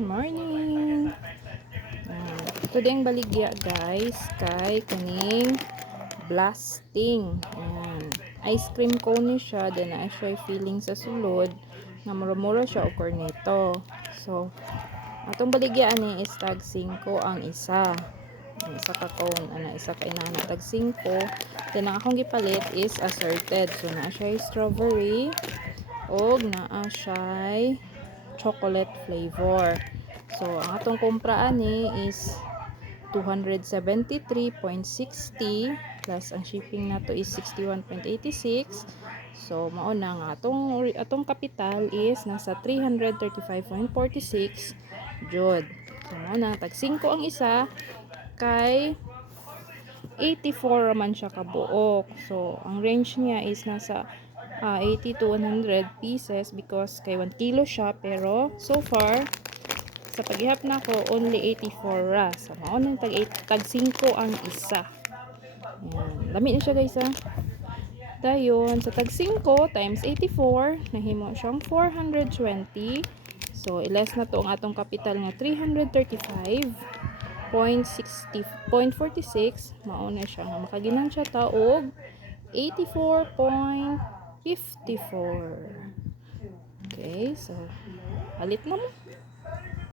Morning! Today ang baligya guys kay kaning blasting. Ayan. Ice cream cone siya. Then na siya feeling sa sulod na mura-mura siya o cornetto. So, atong baligya ni is tag 5 ang isa. Ang isa ka cone. Isa ka inana tag 5. Then ang akong gipalit is assorted. So, na siya strawberry o naa siya chocolate flavor. So, ang atong kumpra ani is 273.60 plus ang shipping nato is 61.86. So, mao na nga atong kapital is nasa 335.46 jud. So, mao na tag 5 ang isa kay 84 man siya kabuok. So, ang range niya is nasa 80 to 100 pieces because kay 1 kilo siya, pero so far sa paghihap na ko only 84 ra. So mao nang tag 5 ang isa. Ayan, dami na siya guys ha. Dayon sa tag 5 times 84 nahimo siyang 420. So iles na to ang atong kapital nga 335.46 mao na siya nga makaginan siya ta og 84.54. Okay, so palit na mo.